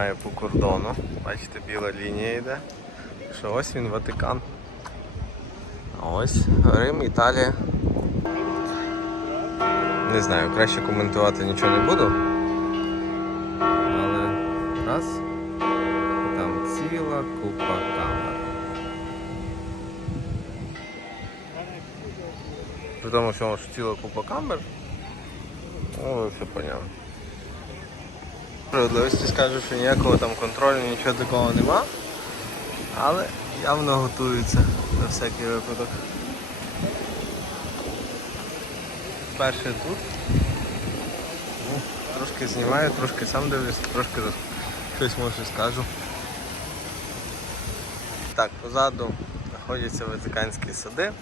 знімаю по кордону. Бачите, біла лінія йде. Що ось він Ватикан. Ось Рим, Італія. Не знаю, краще коментувати нічого не буду. Але раз. Там ціла купа камер. При тому, що ціла купа камер. Ну, все поняли. Справедливості скажу, що ніякого там контролю, нічого такого нема. Але явно готуються на всякий випадок. Перше тут. Ну, трошки знімаю, трошки сам дивлюсь, трошки щось може скажу. Так, позаду знаходяться Ватиканські сади.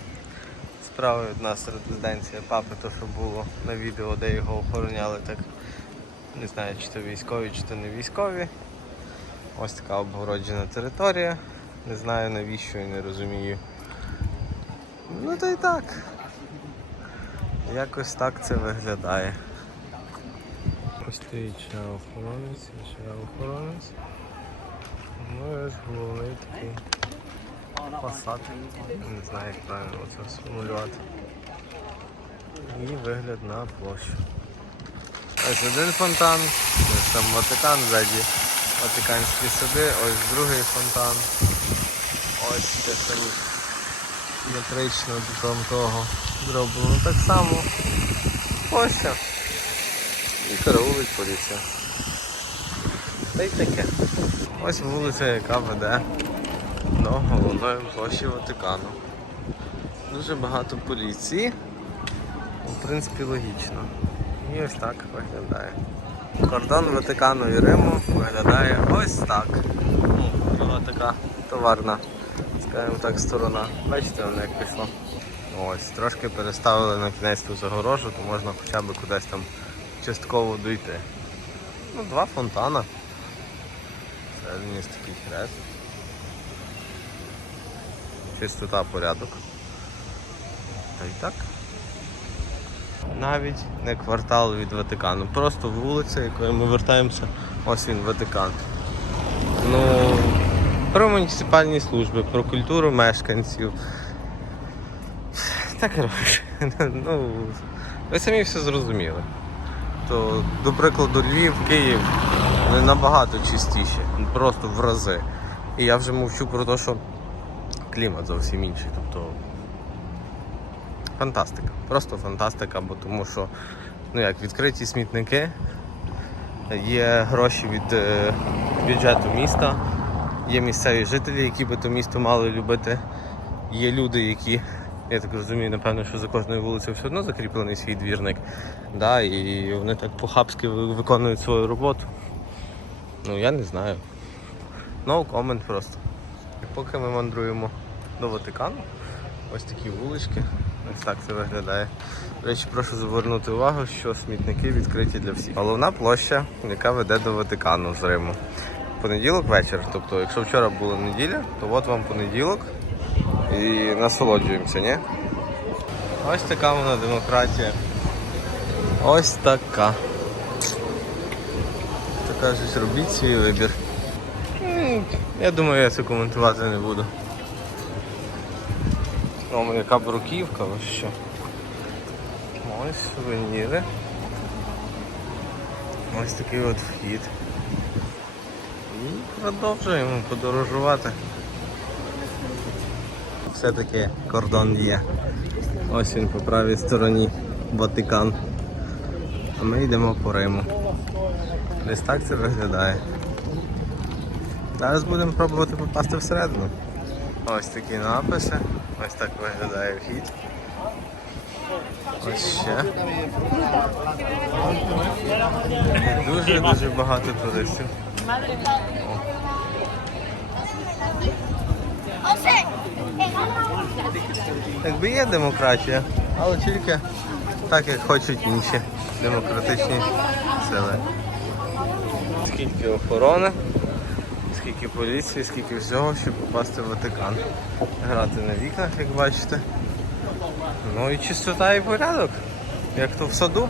Справа від нас резиденція папи, то що було на відео, де його охороняли так. Не знаю, чи то військові, чи то не військові. Ось така обгороджена територія. Не знаю навіщо і не розумію. Ну та й так. Якось так це виглядає. Ось стоїть ще охоронець, ще охоронець. Ну і ось головний такий фасад. Не знаю, як правильно це сформулювати. І вигляд на площу. Ось один фонтан, ось там Ватикан ззаді. Ватиканські сади, ось другий фонтан. Ось те самі метрично до того зроблено так само. Площа. І караулить поліція. Та й таке. Ось вулиця, яка веде до головної площі Ватикану. Дуже багато поліції. В принципі, логічно. І ось так виглядає. Кордон Ватикану і Риму виглядає ось так. Ну, Друга така товарна, скажімо так, сторона. Бачите, воно як пішло. Ось, трошки переставили на кінець ту загорожу, то можна хоча б кудись там частково дойти. Ну, два фонтана. Ось такий хрест. Чистота порядок. Та й так. Навіть не квартал від Ватикану. Просто вулиця, якою ми вертаємося. Ось він Ватикан. Ну, про муніципальні служби, про культуру мешканців. Так коротше. Ну, ви самі все зрозуміли. То, до прикладу, Львів, Київ не набагато чистіше, просто в рази. І я вже мовчу про те, що клімат зовсім інший. Тобто фантастика. Просто фантастика, бо тому що ну як відкриті смітники, є гроші від е, бюджету міста, є місцеві жителі, які би то місто мали любити. Є люди, які, я так розумію, напевно, що за кожною вулицею все одно закріплений свій двірник. Да, і вони так похабськи ви- виконують свою роботу. Ну я не знаю. No comment просто. Поки ми мандруємо до Ватикану, ось такі вулички. Ось так це виглядає. До речі, прошу звернути увагу, що смітники відкриті для всіх. Головна площа, яка веде до Ватикану з Риму. Понеділок вечір. Тобто, якщо вчора була неділя, то от вам понеділок і насолоджуємося, ні? Ось така вона демократія. Ось така. Кажуть, робіть свій вибір. Я думаю, я це коментувати не буду. О, яка бруківка, ось що. Ось сувеніри. Ось такий от вхід. І продовжуємо подорожувати. Все-таки кордон є. Ось він по правій стороні Ватикан. А ми йдемо по Риму. Десь так це виглядає. Зараз будемо пробувати попасти всередину. Ось такі написи. Ось так виглядає вхід. Ось ще. Дуже-дуже багато туристів. Якби є демократія, але тільки так, як хочуть інші демократичні сили. Скільки охорони, скільки поліції, скільки всього, щоб попасти в Ватикан. Грати на вікнах, як бачите. Ну і чистота і порядок, як то в саду.